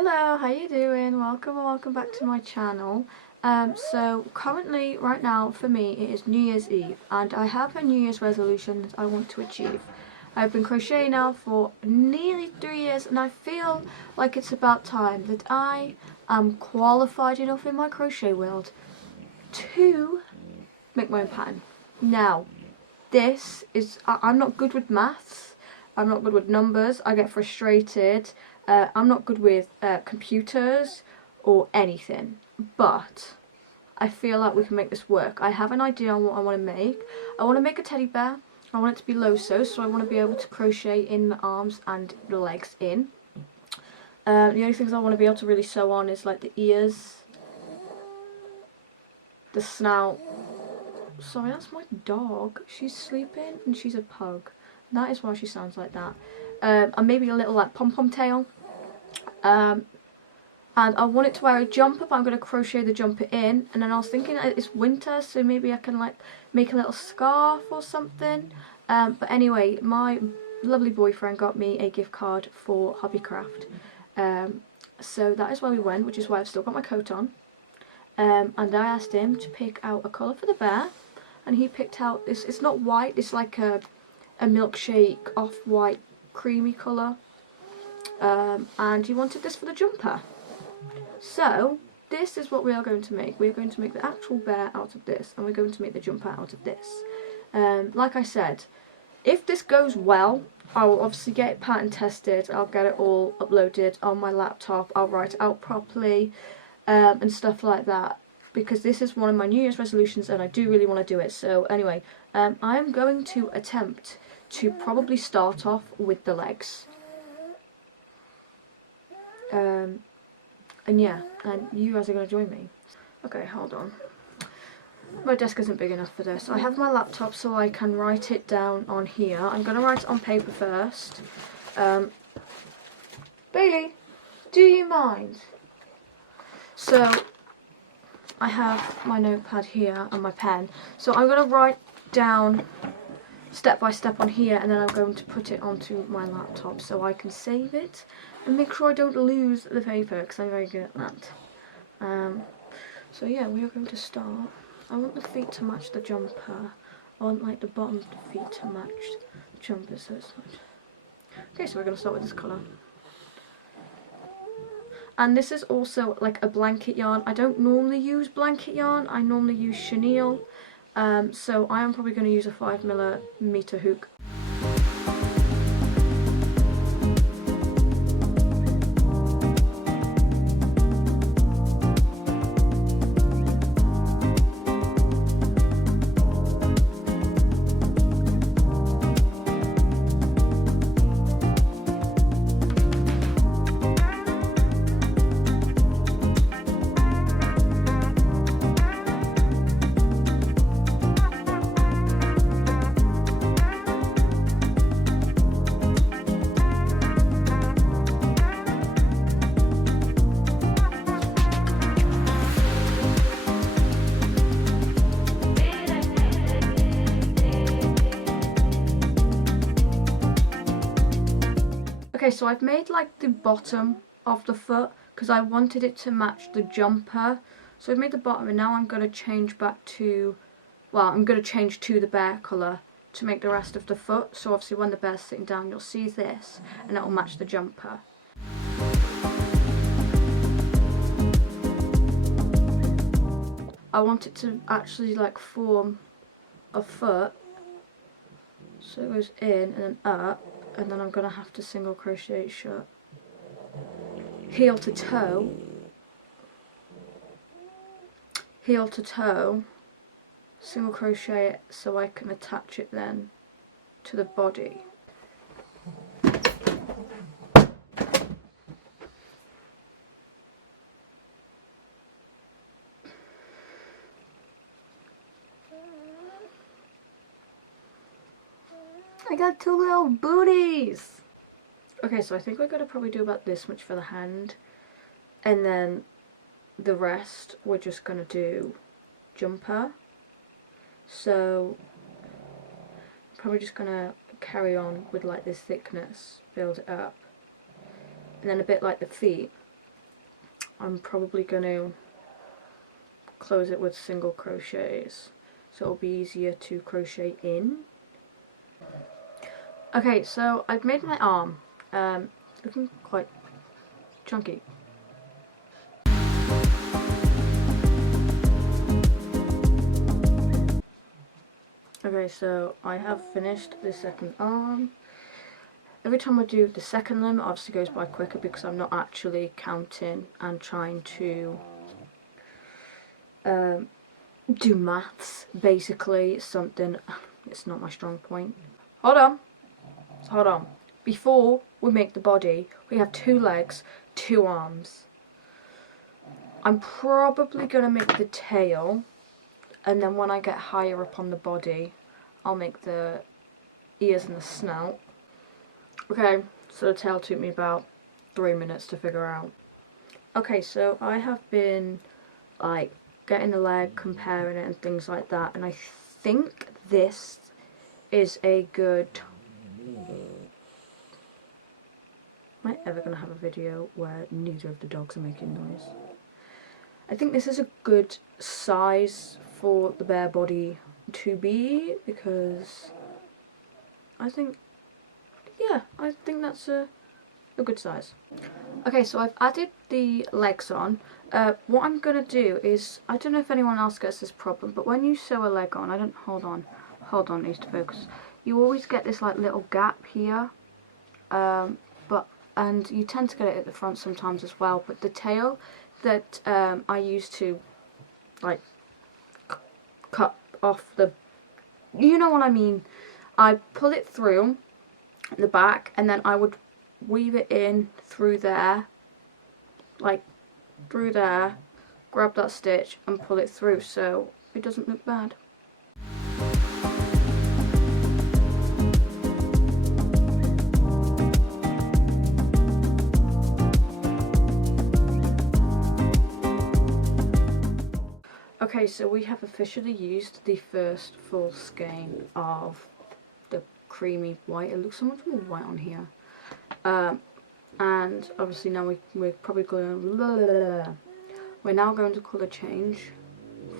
Hello, how you doing? Welcome back to my channel. So currently, right now, for me, it is New Year's Eve, and I have a New Year's resolution that I want to achieve. I've been crocheting now for nearly 3 years, and I feel like it's about time that I am qualified enough in my crochet world to make my own pattern. Now, I'm not good with maths. I'm not good with numbers. I get frustrated. I'm not good with computers or anything. But I feel like we can make this work. I have an idea on what I want to make. I want to make a teddy bear. I want it to be low-sew, so I want to be able to crochet in the arms and the legs in. The only things I want to be able to really sew on is like the ears, the snout. Sorry, that's my dog. She's sleeping and she's a pug. That is why she sounds like that. And maybe a little like pom-pom tail. And I want it to wear a jumper, but I'm going to crochet the jumper in. And then I was thinking it's winter, so maybe I can like make a little scarf or something. But anyway, my lovely boyfriend got me a gift card for Hobbycraft. So that is where we went, which is why I've still got my coat on. And I asked him to pick out a colour for the bear. And he picked out this. It's not white, it's like a milkshake, off-white, creamy colour. And he wanted this for the jumper. So, this is what we are going to make. We're going to make the actual bear out of this, and we're going to make the jumper out of this. Like I said, if this goes well, I will obviously get it pattern tested. I'll get it all uploaded on my laptop. I'll write it out properly and stuff like that. Because this is one of my New Year's resolutions and I do really want to do it. So anyway, I'm going to attempt to probably start off with the legs. And yeah, and you guys are going to join me. Okay, hold on. My desk isn't big enough for this. I have my laptop so I can write it down on here. I'm going to write it on paper first. Bailey, do you mind? So I have my notepad here and my pen. So I'm going to write down step by step on here, and then I'm going to put it onto my laptop so I can save it and make sure I don't lose the paper, because I'm very good at that. So yeah, we are going to start. I want the feet to match the jumper. I want like the bottom of the feet to match the jumper, so it's like... Okay, so we're going to start with this colour. And this is also like a blanket yarn. I don't normally use blanket yarn. I normally use chenille. So I am probably going to use a 5mm hook. Okay, so I've made like the bottom of the foot because I wanted it to match the jumper. So I've made the bottom, and now I'm going to change back to, well, I'm going to change to the bear colour to make the rest of the foot. So obviously when the bear's sitting down, you'll see this, and it will match the jumper. I want it to actually like form a foot. So it goes in and then up. And then I'm going to have to single crochet it shut. Heel to toe, single crochet it so I can attach it then to the body. I got two little booties! Okay, so I think we're going to probably do about this much for the hand. And then the rest we're just going to do jumper. So I'm probably just going to carry on with like this thickness, build it up. And then a bit like the feet, I'm probably going to close it with single crochets so it'll be easier to crochet in. Okay, so I've made my arm looking quite chunky. Okay, so I have finished the second arm. Every time I do the second limb, it obviously goes by quicker because I'm not actually counting and trying to do maths. Basically, something, it's not my strong point. Hold on. Before we make the body, we have 2 legs, 2 arms. I'm probably going to make the tail, and then when I get higher up on the body, I'll make the ears and the snout. Okay, so the tail took me about 3 minutes to figure out. Okay, so I have been like getting the leg, comparing it and things like that, and I think this is a good... Am I ever going to have a video where neither of the dogs are making noise? I think this is a good size for the bare body to be, because I think that's a good size. Okay, so I've added the legs on. What I'm going to do is, I don't know if anyone else gets this problem, but when you sew a leg on, hold on, needs to focus. You always get this like little gap here, and you tend to get it at the front sometimes as well, but the tail that I used to like cut off the, you know what I mean, I pull it through the back and then I would weave it in through there, like through there, grab that stitch and pull it through so it doesn't look bad. Okay, so we have officially used the first full skein of the creamy white. It looks so much more white on here. And obviously now we're probably going to... We're now going to colour change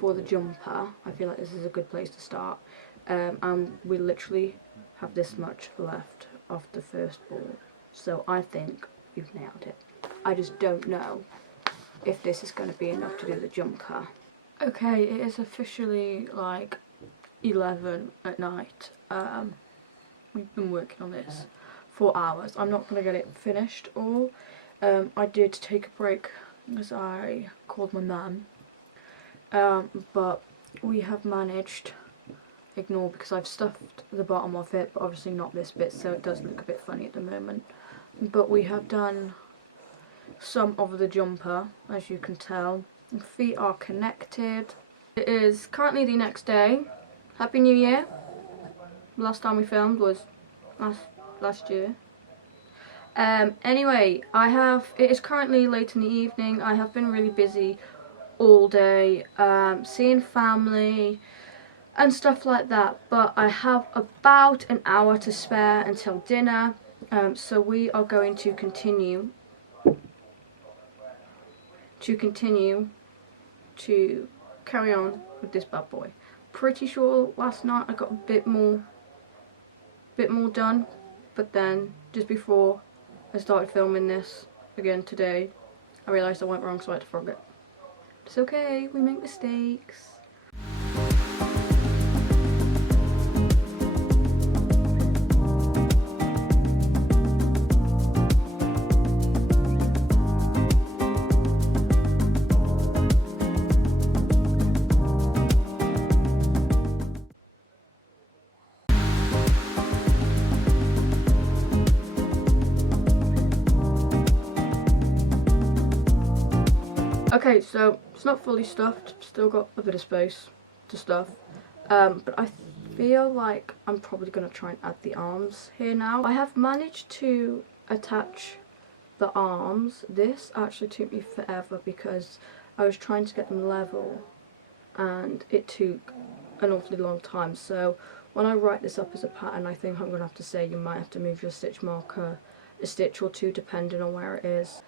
for the jumper. I feel like this is a good place to start. And we literally have this much left of the first ball. So I think we've nailed it. I just don't know if this is going to be enough to do the jumper. Okay, it is officially like 11 at night. We've been working on this for hours. I'm not going to get it finished all. I did take a break because I called my mum. But we have managed, ignore because I've stuffed the bottom of it, but obviously not this bit, so it does look a bit funny at the moment. But we have done some of the jumper, as you can tell. The feet are connected. It is currently the next day. Happy New Year. Last time we filmed was last year. Anyway, it is currently late in the evening. I have been really busy all day, seeing family and stuff like that, but I have about an hour to spare until dinner, so we are going to continue to carry on with this bad boy. Pretty sure last night I got a bit more done, but then just before I started filming this again today, I realised I went wrong, so I had to frog it. It's okay, we make mistakes. Okay, so it's not fully stuffed, still got a bit of space to stuff, but I feel like I'm probably going to try and add the arms here now. I have managed to attach the arms. This actually took me forever because I was trying to get them level and it took an awfully long time, so when I write this up as a pattern, I think I'm going to have to say you might have to move your stitch marker a stitch or two depending on where it is.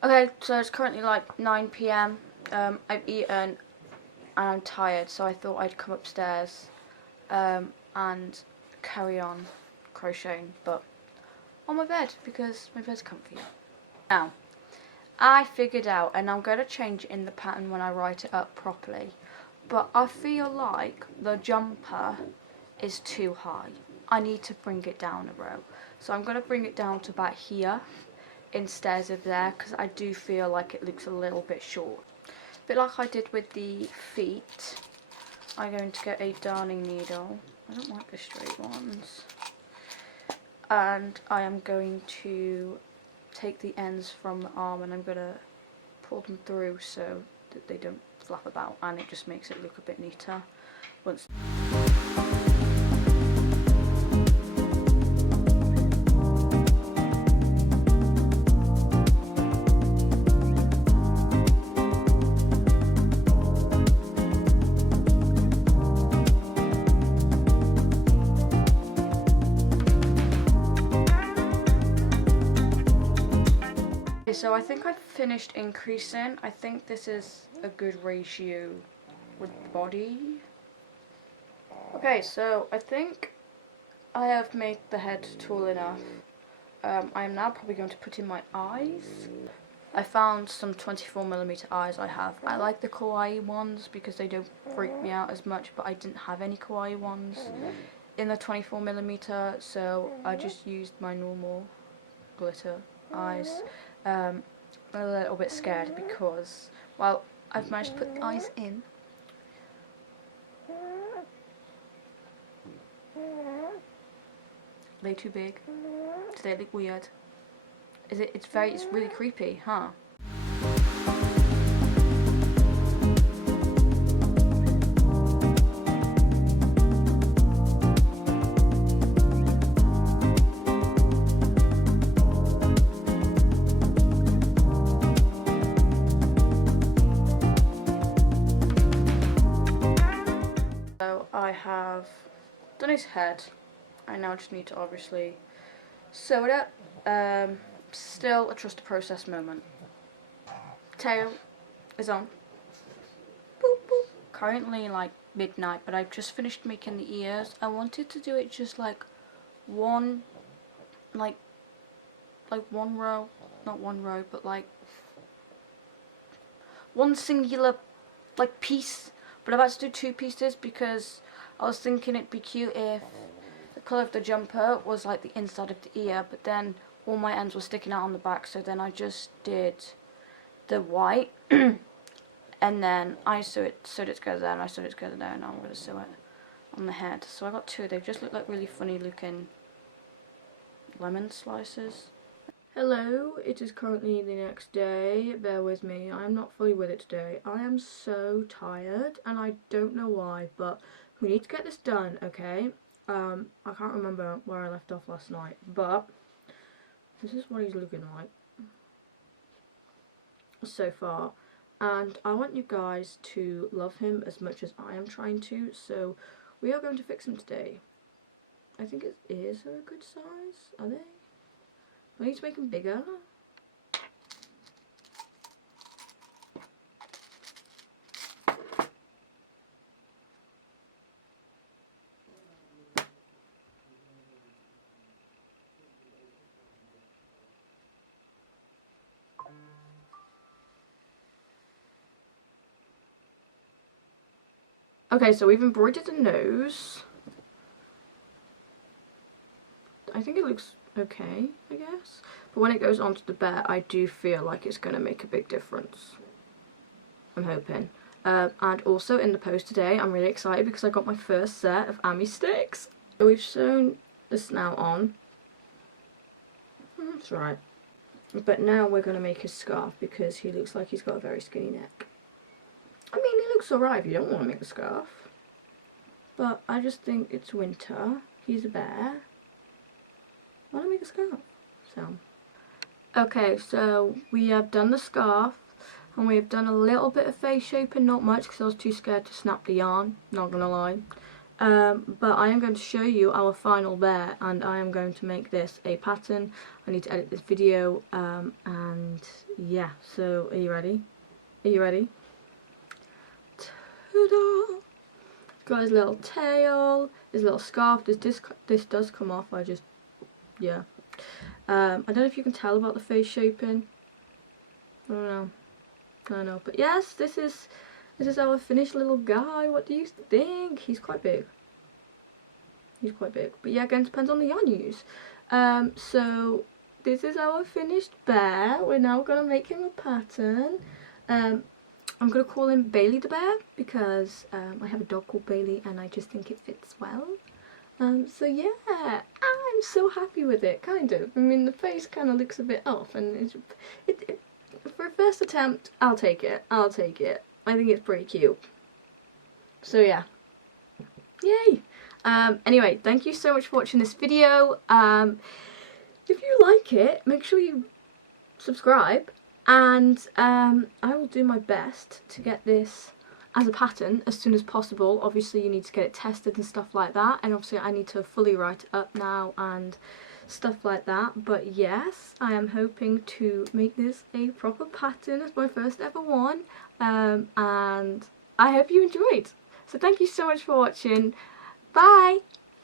Okay, so it's currently like 9 p.m. I've eaten and I'm tired, so I thought I'd come upstairs and carry on crocheting, but on my bed because my bed's comfy. Now, I figured out, and I'm going to change it in the pattern when I write it up properly, but I feel like the jumper is too high. I need to bring it down a row. So I'm going to bring it down to about here instead of there, because I do feel like it looks a little bit short. A bit like I did with the feet, I'm going to get a darning needle. I don't like the straight ones. And I am going to take the ends from the arm and I'm going to pull them through so that they don't flap about, and it just makes it look a bit neater once. So I think I've finished increasing. I think this is a good ratio with body. Okay, so I think I have made the head tall enough. I am now probably going to put in my eyes. I found some 24mm eyes I have. I like the kawaii ones because they don't freak me out as much, but I didn't have any kawaii ones in the 24mm, so I just used my normal glitter eyes. I'm a little bit scared because, well, I've managed to put the eyes in. Are they too big? Do they look weird? It's really creepy, huh? I have done his head. I now just need to obviously sew it up. Still a trust the process moment. Tail is on. Boop, boop. Currently like midnight, but I've just finished making the ears. I wanted to do it just like one row, not one row, but like one singular like piece. But I've had to do 2 pieces because I was thinking it'd be cute if the colour of the jumper was like the inside of the ear, but then all my ends were sticking out on the back, so then I just did the white and then I sewed it together there, and I sewed it together there, and now I'm going to sew it on the head. So I got 2. They just look like really funny looking lemon slices. Hello, it is currently the next day. Bear with me, I'm not fully with it today. I am so tired and I don't know why, but we need to get this done, okay? I can't remember where I left off last night, but this is what he's looking like so far. And I want you guys to love him as much as I am trying to, so we are going to fix him today. I think his ears are a good size, are they? I need to make him bigger. Okay, so we've embroidered the nose. I think it looks okay, I guess. But when it goes onto the bear, I do feel like it's going to make a big difference. I'm hoping. And also in the post today, I'm really excited because I got my first set of Ami sticks. So we've sewn the snout on. That's right. But now we're going to make his scarf because he looks like he's got a very skinny neck. I mean, he looks alright if you don't want to make the scarf. But I just think it's winter. He's a bear. Why don't I make a scarf? So. Okay, so we have done the scarf. And we have done a little bit of face shaping, not much because I was too scared to snap the yarn. Not gonna lie. but I am going to show you our final bear, and I am going to make this a pattern. I need to edit this video, and yeah, so are you ready? Are you ready? Ta-da! Got his little tail, his little scarf. This does come off, yeah. I don't know if you can tell about the face shaping. I don't know, but yes, this is our finished little guy. What do you think? He's quite big. But yeah, again, depends on the yarn you use. So this is our finished bear. We're now gonna make him a pattern. I'm gonna call him Bailey the bear because I have a dog called Bailey, and I just think it fits well. So yeah, I'm so happy with it, kind of. I mean, the face kind of looks a bit off, and it for a first attempt, I'll take it. I think it's pretty cute. So yeah, yay! Anyway, thank you so much for watching this video. If you like it, make sure you subscribe, and I will do my best to get this as a pattern as soon as possible. Obviously you need to get it tested and stuff like that, and obviously I need to fully write it up now and stuff like that. But yes, I am hoping to make this a proper pattern as my first ever one, and I hope you enjoyed. So thank you so much for watching. Bye!